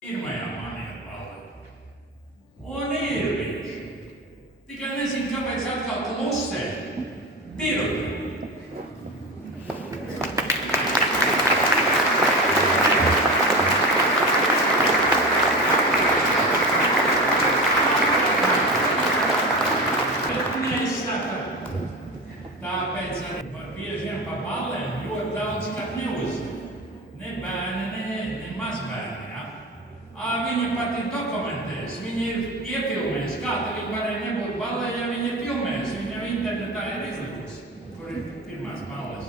Pirmajā manijā balē. Un ir viņš. Tikai nezinu, kāpēc atkal klusē. Birute. Bet neizsaka. Tāpēc arī bieži vien pa balēm ļoti daudz kā neuzzina. Ne bērni, ne mazbērni. Viņa pat ir dokumentējusi, viņa ir iefilmējusi. Kā tad viņa varēja nebūt balē, ja viņa ir filmējusi? Viņa jau internetā ir izlikusi, kur ir pirmās balles.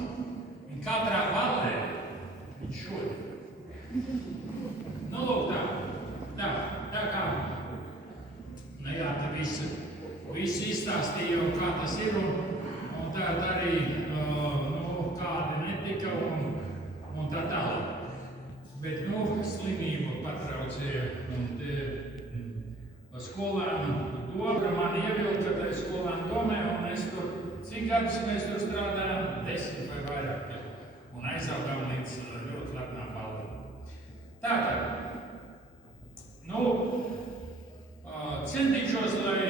Viņa katrā balē, viņa šodien. Nu, lūk, tā kā, nu jā, te visu izstāstīju, kā tas ir, un tā arī, kādi netika, un tā tālāk. Bet, slimība patraucēja, un skolēnu doma mani ievilka tai skolēnu domē, un es tur, cik gadus mēs tur strādājām, 10 vai vairāk, un aizaugām līdz ļoti lepnām balvām. Tātad, centīšos, lai,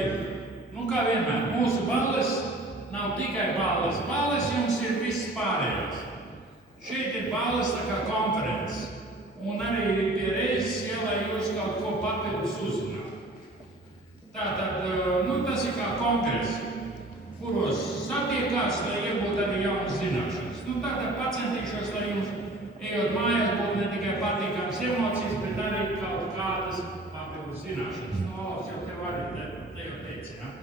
kā vienmēr, mūsu balles nav tikai balles. Balles jums ir viss pārējais. Šeit ir balles tā kā konferences. Un arī pie reizes, lai jūs kaut ko papildus uzzināt. Tātad, tas ir kā kongress, kuros satiekās, lai iegūtu arī jaunas zināšanas. Tātad pacentīšos, lai jums, ejot mājās, būtu ne tikai patīkams emocijas, bet arī kaut kādas papildus zināšanas. Aleks jau tev arī te jau teici, ja?